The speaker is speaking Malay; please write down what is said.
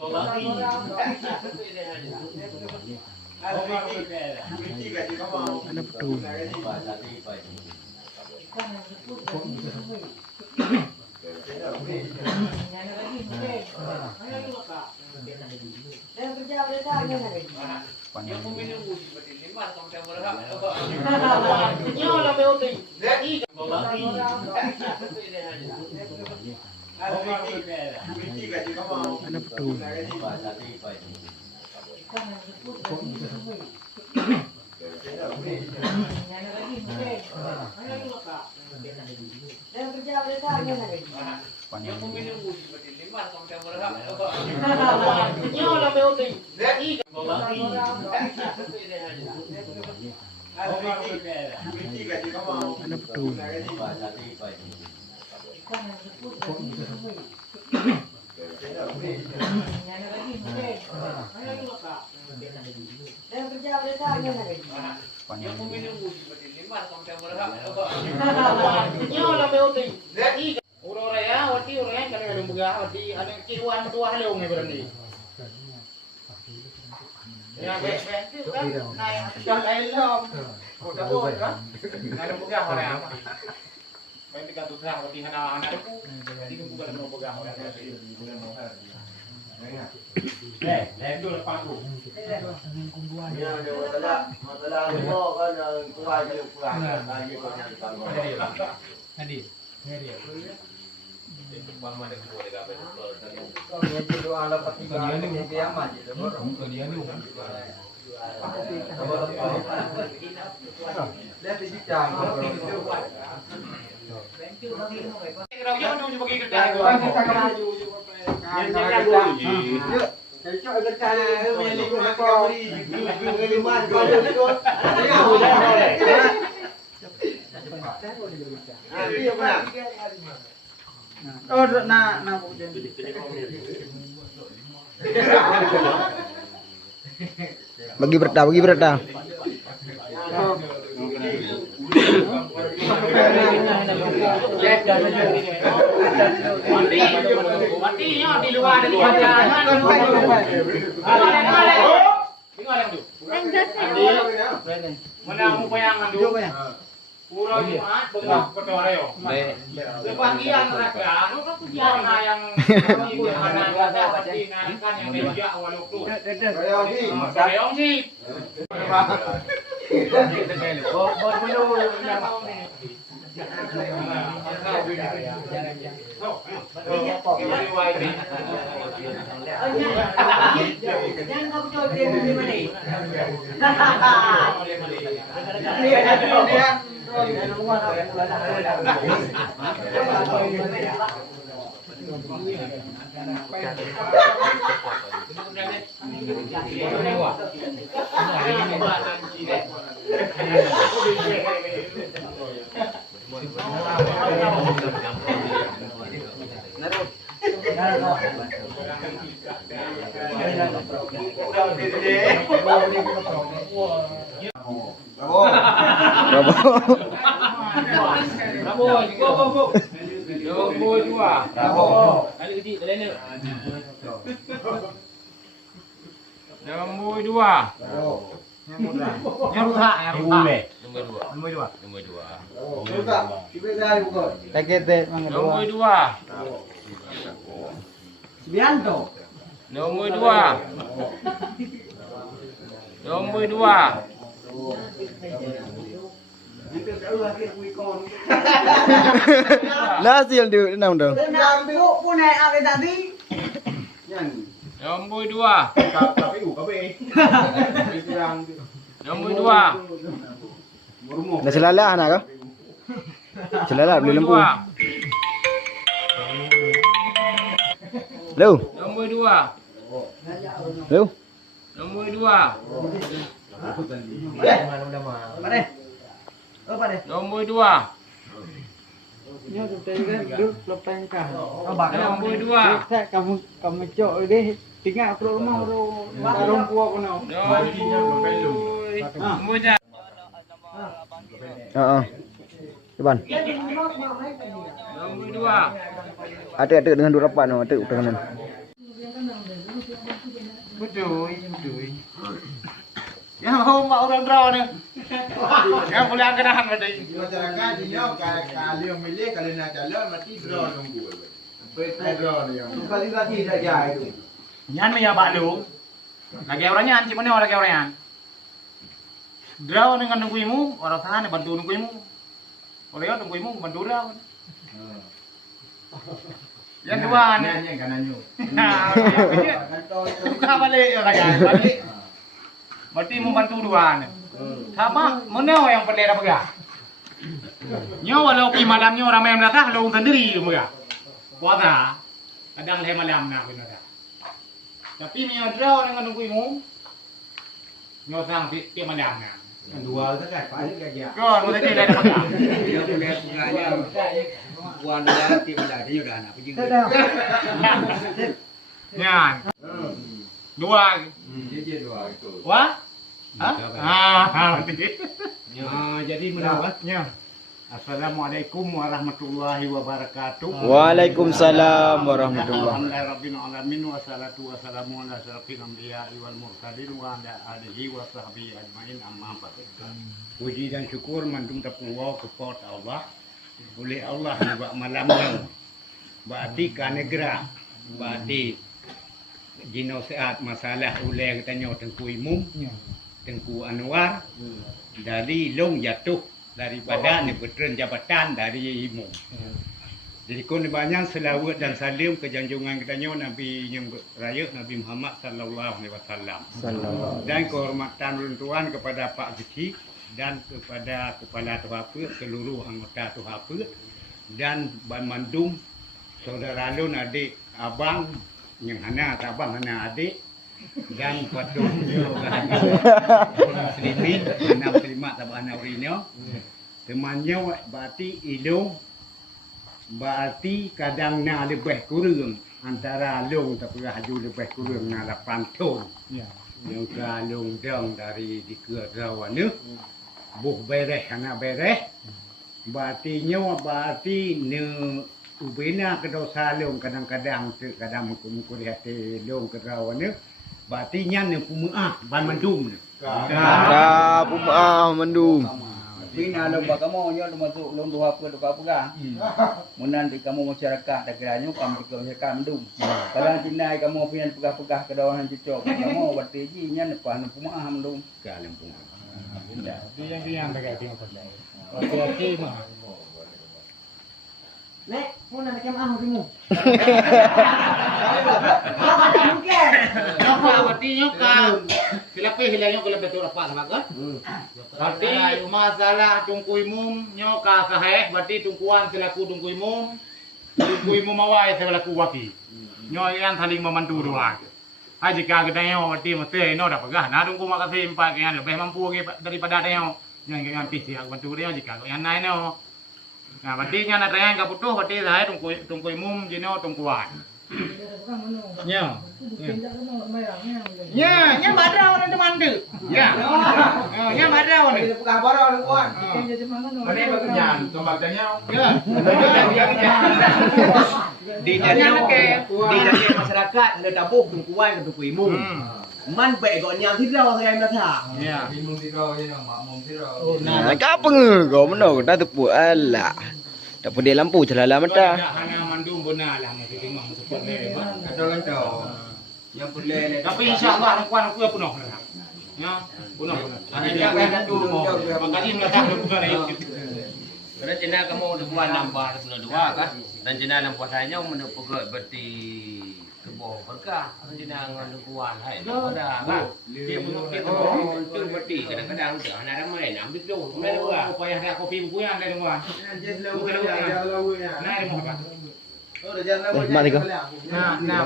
Ada betul. Ada betul. Ada betul. Bagi berat dah. Matinya di luar dari pacaran. Menang bayangan dulu. Pura Jumat bengak ketoreo. Sebagian mereka karena yang karena ada kan yang media awal waktu. Reong sih. Nasi yang di enam dong. Nombor 2. Nombor 2. Ada selala anak kau? Selala beli lembu. Lu. Nombor 2. Lu. Nombor 2. Nombor 2. Nombor 2. Kamu cok deh. Tinggal ke rumah orang tua pun. Nombornya. Depan. Nombor 2. Atik dengan 28 atik kanan. Betul. Ya mau orang draw ni. Yang boleh angkatan berarti. Masyarakat dia kali yang milih kali nak jalan mati draw nunggu. Sampai draw dia. Kali lagi saja itu. Nyan me ya Pak Lu. Lagi orangnya cik mana orang lagi orangnya. Draw dengan nungguimu, orang sana bantu nungguimu. Orang nungguimu bantu draw. Yang dua ni. Yang kanannya. Buka balik orang balik. Berarti mu bantu dua ni. Sama mana yang pandai dah pegang. Nyo walau pi malamnya orang main belakang lu sendiri tu pegang. Puasa. Kadang leh malam nak benar. Tapi ni draw dengan nungguimu. Nyo sang tiap malam nak. Dua tu kan paling aja. Kau mesti dah pegang. Dia boleh pegangnya. Buan dah tim dah dia dah nak pergi. Nyan. Dua. Dia dua itu. Wah? Jadi menawatnya. Assalamualaikum warahmatullahi wabarakatuh. Waalaikumsalam warahmatullahi. Alhamdulillahirabbil alamin wassalatu wassalamu ala asyrafil anbiya'i wal mursalin wa ala alihi wa sahbihi ajmain amma ba'd. Puji dan syukur mandum tepungwa kepada Allah. Boleh Allah buat malam ni. Berarti ka negara. Berarti jino sehat masalah ulai katanya Tengku Imum. Tengku Anwar dari long jatuh daripada Nebetren Jabatan dari Imum. Jadi kon banyak selawat dan salim ke junjungan katanya Nabi yang raya Nabi Muhammad sallallahu alaihi wasallam. Dan kehormatan runtuhan kepada Pak Ziki dan kepada kepala Tuhapa, seluruh anggota Tuhapa dan Bandung saudara lun adik abang yang hana abang hana adik dan patuh muslimin anak muslimat tabana urino temannya berarti ilung berarti kadang na lebih kurang antara long tapi haju lebih kurang na 8 ton yang kalung dong dari di Kerawana buh bereh anak bereh berarti nyawa berarti ne ubena kedosa long kadang-kadang kadang muku hati long Kerawana berarti nyan ne pumaah ban mandum Ka pumaah mendung. Bina lomba kamu nyo masuk lom dua apa kan. Munan di kamu masyarakat dak kiranya kamu ke masyarakat mendung. Kalau Cina kamu punya pegah-pegah ke dawan cocok kamu berarti ji nya depan pumaah mendung. ke Lampung. Itu yang dekat tengok pada. Okey mah. Nek, mau nak macam ah kamu. Nyoka berarti nyoka. Silape hilangnya kalau betul apa sama kan? Berarti masalah tungku imum nyoka saheh berarti tungkuan selaku tungku imum. Tungku imum awak selaku waki. Nyo yang saling membantu dua. Hai jika kita nyo berarti mesti no dah pegah. Nah tungku makasih empat yang lebih mampu daripada nyo. Yang pisi aku bantu dia jika yang lain nyo. Nah, berarti nya nak tayang ka putuh berarti saya tungku imum jino tungkuan. Nya. Nya badrau orang teman tu. Ya. Nya badrau ni. Pegah barang ni puan. Mana pekerjaan tombak tanya. Ya. Di dalam masyarakat ada tabuh tungkuan ke tungku imum. Man baik kau nyang tidak saya masa. Ya. Bingung tirau je nak makmum tirau. Nah, apa kau mana kita tepu alah. Tak pedih lampu celala mata. Hanya mandum benar lah mesti memang support ni. Kau. Yang boleh. Tapi insya-Allah kuan aku penuh lah. Ya, penuh. Hanya kan dulu. Makanya meletak bukan itu. Karena Cina kamu udah buat nambah sudah dua kan? Dan Cina nampak saya menepuk berarti kebo berkah. Cina ngelukuan hai. Dah kan? Dia punya kita itu berarti kadang-kadang dah ada ramai ambil tu. Oh, payah ada kopi buku yang ada tuan. Just lalu ya, lalu ya. Nah, mau apa? Oh, dah jalan lalu. Mak tiga. Nah,